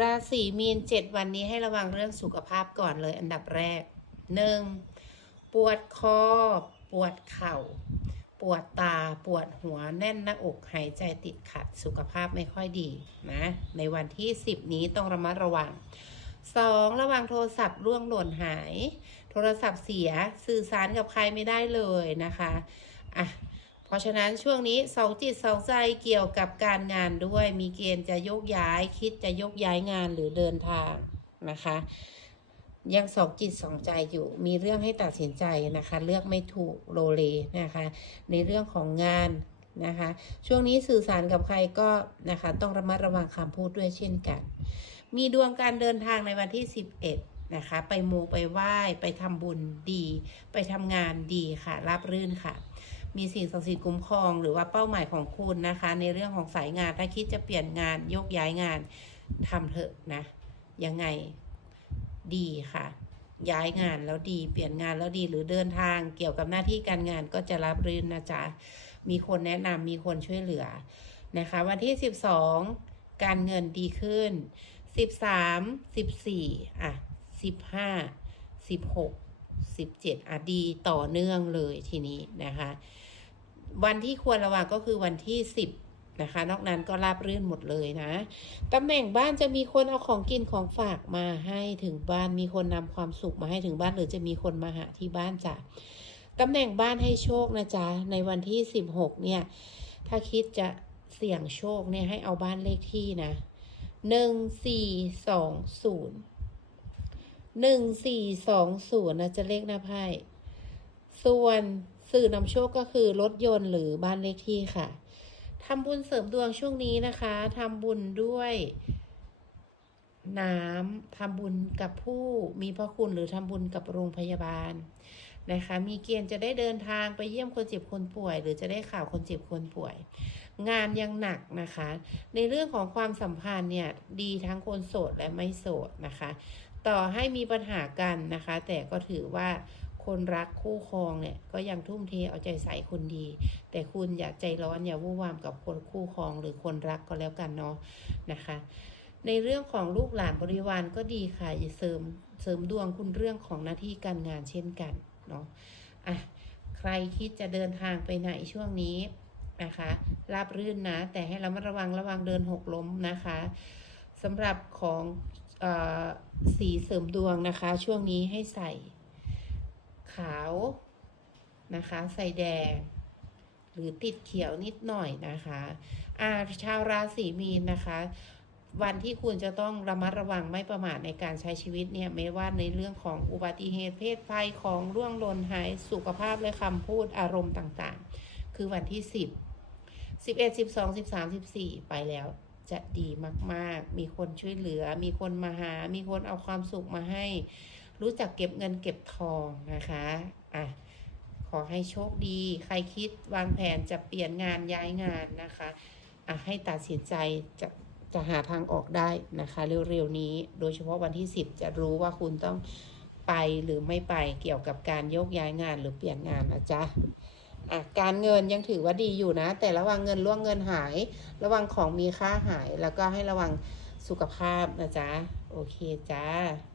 ราศีมีนเจ็ดวันนี้ให้ระวังเรื่องสุขภาพก่อนเลยอันดับแรกหนึ่งปวดคอ ปวดเข่า ปวดตาปวดหัวแน่นหน้าอกหายใจติดขัดสุขภาพไม่ค่อยดีนะ ในวันที่ 10 นี้ต้องระมัดระวัง 2. ระวังโทรศัพท์ร่วงหล่นหาย โทรศัพท์เสียสื่อสารกับใครไม่ได้เลยนะคะอะ ราะฉะนั้นช่วงนี้สองจิตสองใจเกี่ยวกับการงานด้วย มีเกณฑ์จะยกย้ายคิดจะยกย้ายงานหรือเดินทางนะคะ ยังสองจิตสองใจอยู่มีเรื่องให้ตัดสินใจนะคะ เลือกไม่ถูกโลเลนะคะ ในเรื่องของงานนะคะ ช่วงนี้สื่อสารกับใครก็นะคะต้องระมัดระวังคำพูดด้วยเช่นกัน มีดวงการเดินทางในวันที่ 11นะคะไปมูไปไหว้ไปทำบุญดี ไปทำงานดีค่ะ ราบรื่นค่ะ มีสิ่งศักดิ์สิทธิ์คุ้มครอง หรือว่าเป้าหมายของคุณนะคะ ในเรื่องของสายงานถ้าคิดจะเปลี่ยนงานยกย้ายงานทำเถอะนะ ยังไงดีค่ะ ย้ายงานแล้วดีเปลี่ยนงานแล้วดีหรือเดินทางเกี่ยวกับหน้าที่การงานก็จะรับรื่นนะจ๊ะมีคนแนะนำมีคนช่วยเหลือนะคะ วันที่ 12 การเงินดีขึ้น 13 14อะ15 16 17อะดีต่อเนื่องเลยทีนี้นะคะ วันที่ควรระวังก็คือวันที่ 10 นะคะ นอกนั้นก็ราบรื่นหมดเลยนะตำแหน่งบ้านจะมีคนเอาของกินของฝากมาให้ถึงบ้านมีคนนำความสุขมาให้ถึงบ้าน หรือจะมีคนมาหาที่บ้านจ้ะตำแหน่งบ้านให้โชคนะจ๊ะในวันที่ 16 เนี่ย ถ้าคิดจะเสี่ยงโชคเนี่ยให้เอาบ้านเลขที่นะหนึ่งสี่สองศูนย์หนึ่งสี่สองศูนย์นะจะเลขหน้าไพ่ส่วน สื่อนำโชคก็คือรถยนต์หรือบ้านเลขที่ค่ะทำบุญเสริมดวงช่วงนี้นะคะทำบุญด้วยน้ำทำบุญกับผู้มีพระคุณหรือทำบุญกับโรงพยาบาลนะคะ มีเกณฑ์จะได้เดินทางไปเยี่ยมคนเจ็บคนป่วย หรือจะได้ข่าวคนเจ็บคนป่วย งานยังหนักนะคะ ในเรื่องของความสัมพันธ์เนี่ยดีทั้งคนโสดและไม่โสดนะคะ ต่อให้มีปัญหากันนะคะ แต่ก็ถือว่า คนรักคู่ครองเนี่ยก็ยังทุ่มเทเอาใจใส่คุณดี แต่คุณอย่าใจร้อนอย่าวู่วามกับคนคู่ครองหรือคนรักก็แล้วกันเนาะนะคะ ในเรื่องของลูกหลานบริวารก็ดีค่ะเสริมเสริมดวงคุณเรื่องของหน้าที่การงานเช่นกันเนาะอะใครคิดจะเดินทางไปไหนช่วงนี้นะคะราบรื่นนะ แต่ให้เรามาระวังระวังเดินหกล้มนะคะสำหรับของอสีเสริมดวงนะคะ ช่วงนี้ให้ใส่ ขาวนะคะ ใส่แดง หรือติดเขียวนิดหน่อยนะคะอาชาวราศีมีนนะคะวันที่คุณจะต้องระมัดระวังไม่ประมาทในการใช้ชีวิตเนี่ยไม่ว่าในเรื่องของอุบัติเหตุเพศภัยของร่วงหล่นหายสุขภาพและคำพูดอารมณ์ต่างๆ คือวันที่ 10 11 12 13 14 ไปแล้วจะดีมากๆ มีคนช่วยเหลือ มีคนมาหา มีคนเอาความสุขมาให้ รู้จักเก็บเงินเก็บทองนะคะอะขอให้โชคดี ใครคิดวางแผนจะเปลี่ยนงานย้ายงานนะคะอะให้ตัดสินใจจะจะหาทางออกได้นะคะ เร็วๆนี้ โดยเฉพาะวันที่ 10 จะรู้ว่าคุณต้องไปหรือไม่ไปเกี่ยวกับการโยกย้ายงานหรือเปลี่ยนงานนะจ๊ะอะการเงินยังถือว่าดีอยู่นะ แต่ระวังเงินล่วงเงินหาย ระวังของมีค่าหายแล้วก็ให้ระวังสุขภาพนะจ๊ะ โอเคจ้า